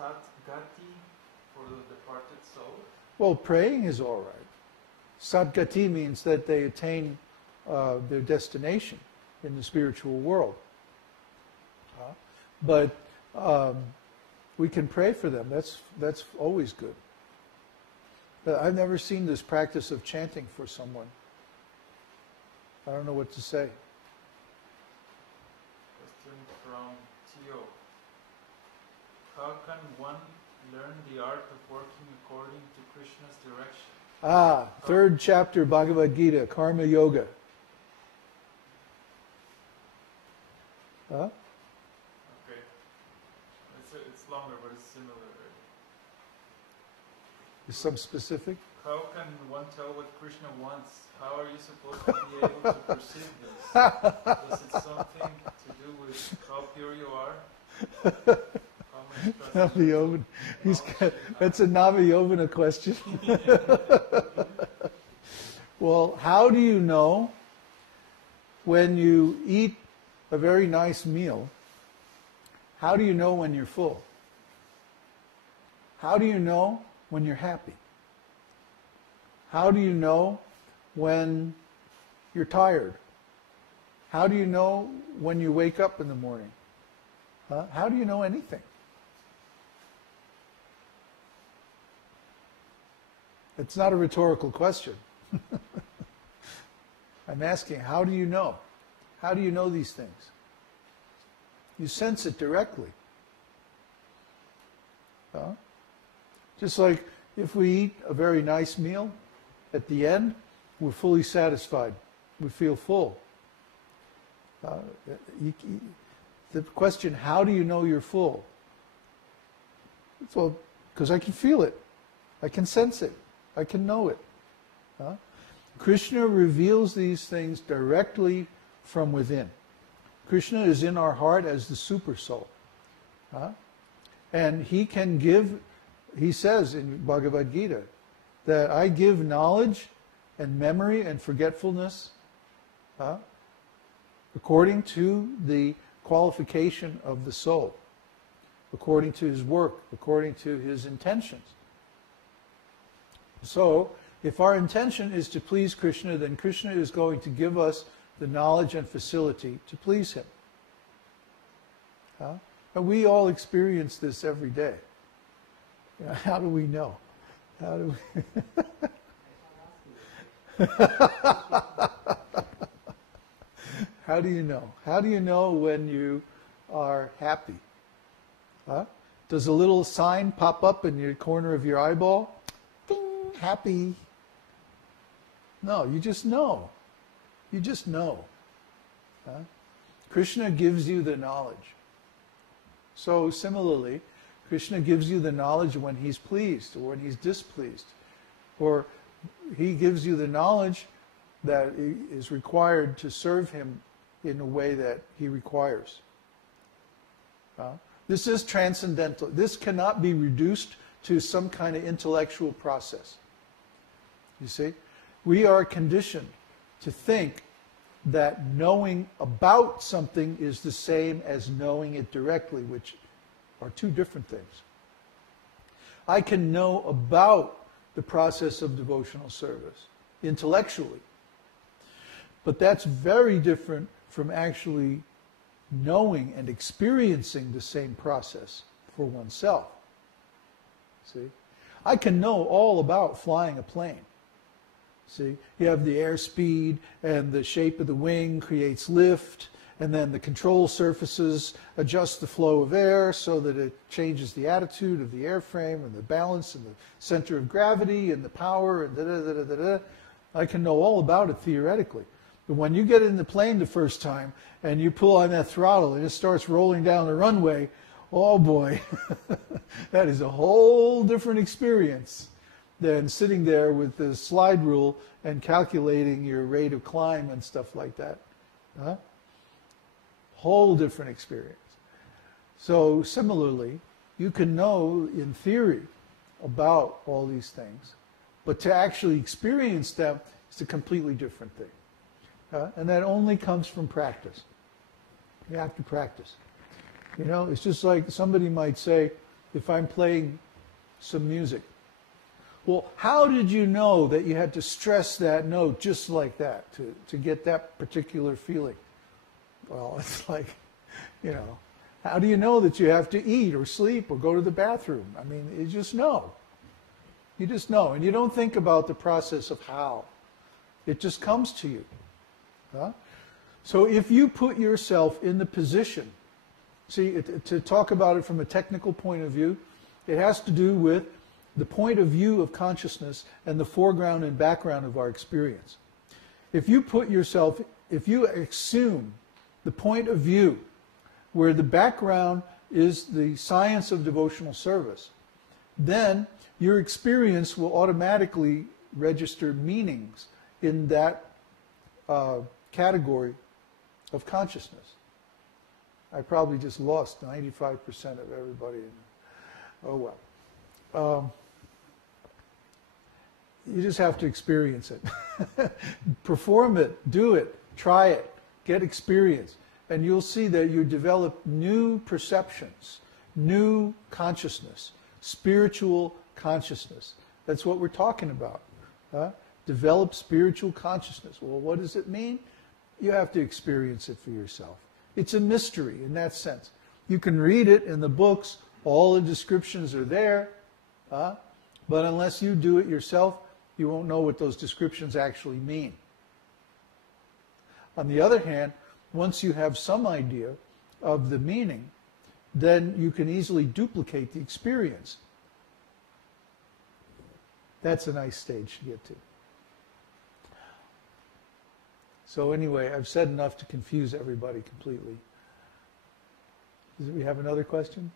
Satgati for the departed soul? Well, praying is all right. Satgati means that they attain their destination in the spiritual world. But we can pray for them. That's always good. I've never seen this practice of chanting for someone. I don't know what to say. Question from Tio. How can one learn the art of working according to Krishna's direction? Third chapter, Bhagavad-gītā, Karma Yoga. Okay. It's longer, but it's similar. Is some specific? How can one tell what Krishna wants? How are you supposed to be able to perceive this? Is it something to do with how pure you are? That's a Navayovana question. Well, how do you know when you eat a very nice meal? How do you know when you're full? How do you know when you're happy? How do you know when you're tired? How do you know when you wake up in the morning? How do you know anything? It's not a rhetorical question. I'm asking, how do you know? How do you know these things? You sense it directly. Just like if we eat a very nice meal, at the end, we're fully satisfied. We feel full. The question, how do you know you're full? Well, because I can feel it. I can sense it. I can know it. Krishna reveals these things directly from within. Krishna is in our heart as the super soul. And he can give, he says in Bhagavad-gītā, that I give knowledge and memory and forgetfulness according to the qualification of the soul, according to his work, according to his intentions. So, if our intention is to please Krishna, then Krishna is going to give us the knowledge and facility to please him. And we all experience this every day. How do we know? How do we... How do you know? How do you know when you are happy? Does a little sign pop up in your corner of your eyeball? Ding, happy. No, you just know. You just know. Krishna gives you the knowledge. So similarly, Krishna gives you the knowledge when he's pleased or when he's displeased. Or he gives you the knowledge that is required to serve him in a way that he requires. This is transcendental. This cannot be reduced to some kind of intellectual process. You see? We are conditioned to think that knowing about something is the same as knowing it directly, which are two different things. I can know about the process of devotional service intellectually, but that's very different from actually knowing and experiencing the same process for oneself. See? I can know all about flying a plane. See, you have the airspeed and the shape of the wing creates lift, and then the control surfaces adjust the flow of air so that it changes the attitude of the airframe and the balance and the center of gravity and the power and da-da-da-da-da-da. I can know all about it theoretically. But when you get in the plane the first time and you pull on that throttle and it starts rolling down the runway, oh boy, that is a whole different experience than sitting there with the slide rule and calculating your rate of climb and stuff like that. Whole different experience. So similarly, you can know in theory about all these things, but to actually experience them is a completely different thing. And that only comes from practice. You have to practice. You know, it's just like somebody might say, if I'm playing some music. Well, how did you know that you had to stress that note just like that to get that particular feeling? Well, it's like, you know, how do you know that you have to eat or sleep or go to the bathroom? I mean, you just know. You just know. And you don't think about the process of how. It just comes to you. Huh? So if you put yourself in the position, see, to talk about it from a technical point of view, it has to do with the point of view of consciousness and the foreground and background of our experience. If you put yourself, if you assume the point of view where the background is the science of devotional service, then your experience will automatically register meanings in that category of consciousness. I probably just lost 95% of everybody. Oh well. You just have to experience it. Perform it, do it, try it, get experience. And you'll see that you develop new perceptions, new consciousness, spiritual consciousness. That's what we're talking about. Develop spiritual consciousness. Well, what does it mean? You have to experience it for yourself. It's a mystery in that sense. You can read it in the books. All the descriptions are there. But unless you do it yourself, you won't know what those descriptions actually mean. On the other hand, once you have some idea of the meaning, then you can easily duplicate the experience. That's a nice stage to get to. So anyway, I've said enough to confuse everybody completely. Do we have another question?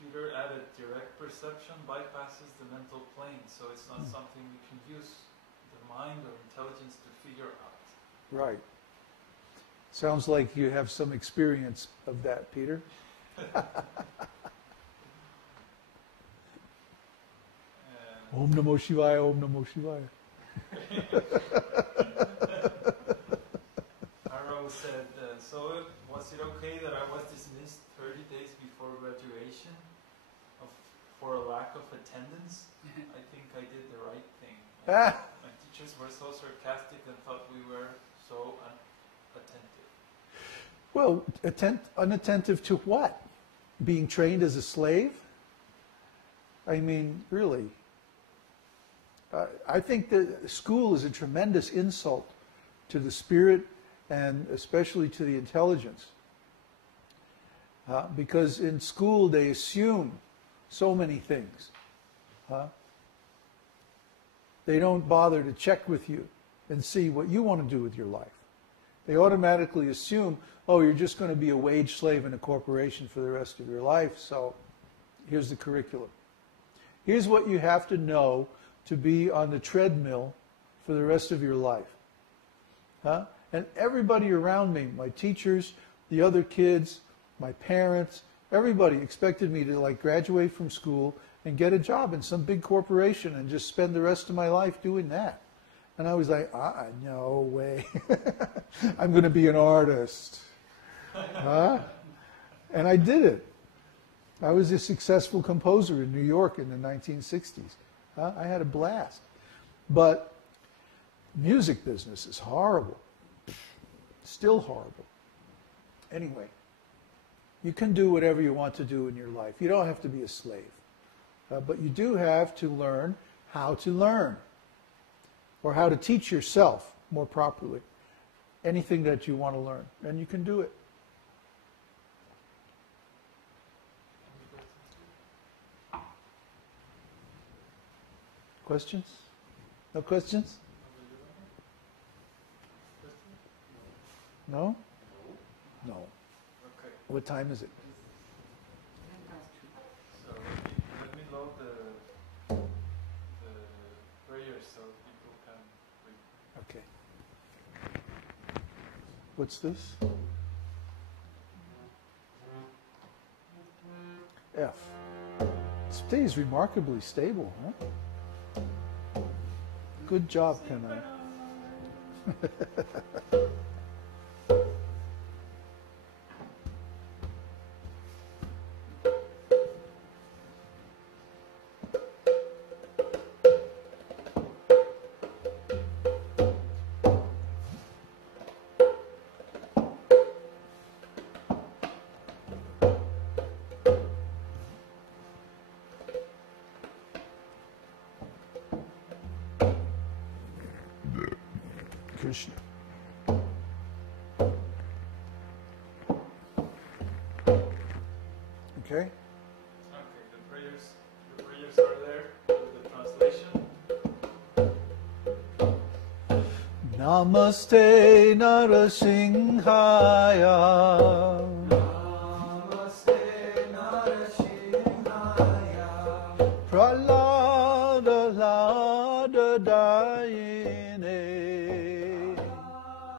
Peter added, direct perception bypasses the mental plane, so it's not something we can use the mind or intelligence to figure out. Right. Sounds like you have some experience of that, Peter. Om Namo Shivaya, Om Namo Shivaya. Haro said, so was it okay that I was dismissed 30 days before graduation for a lack of attendance? I think I did the right thing. My teachers were so sarcastic and thought we were so unattentive. Well, unattentive to what? Being trained as a slave? I mean, really. I think that school is a tremendous insult to the spirit and especially to the intelligence. Because in school they assume so many things. They don't bother to check with you and see what you want to do with your life. They automatically assume, oh, you're just going to be a wage slave in a corporation for the rest of your life, so here's the curriculum. Here's what you have to know to be on the treadmill for the rest of your life. And everybody around me, my teachers, the other kids, my parents, everybody expected me to like graduate from school and get a job in some big corporation and just spend the rest of my life doing that. And I was like, no way. I'm going to be an artist. And I did it. I was a successful composer in New York in the 1960s. I had a blast. But music business is horrible. Still horrible. Anyway, you can do whatever you want to do in your life. You don't have to be a slave. But you do have to learn how to learn. Or how to teach yourself more properly. Anything that you want to learn. And you can do it. Questions? No questions? No? No. Okay. What time is it? So let me load the prayers so people can read. Okay. What's this? F. Today is remarkably stable, huh? Good job, Kṛṣṇa. Kṛṣṇa. Okay? Okay, the prayers are there, the translation. Namaste Nṛsiṁhaya